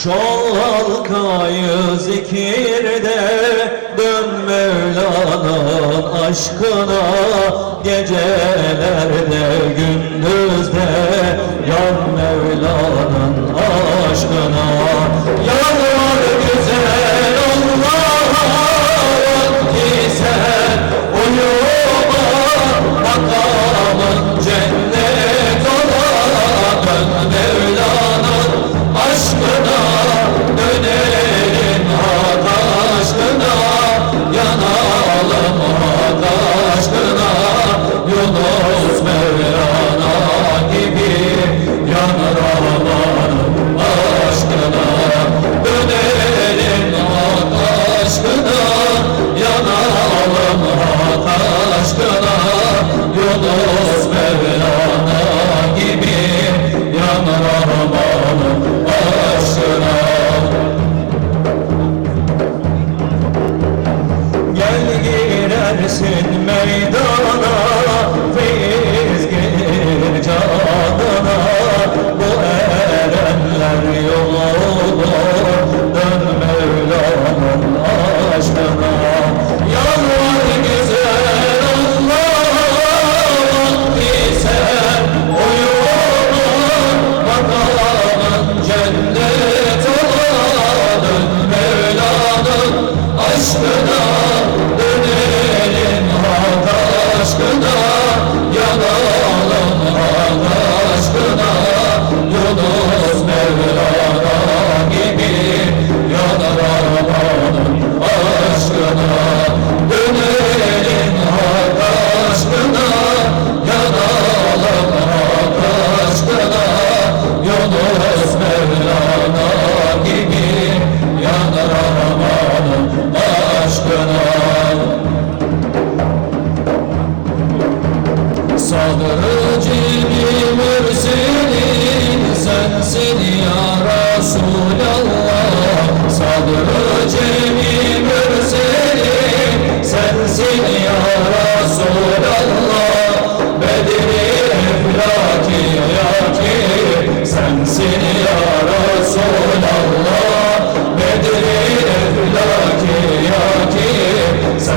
Şalkayı zikirde dön Mevla'nın aşkına. Gecelerde gündüz in the maid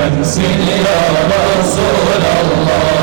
Sensin ya Resulallah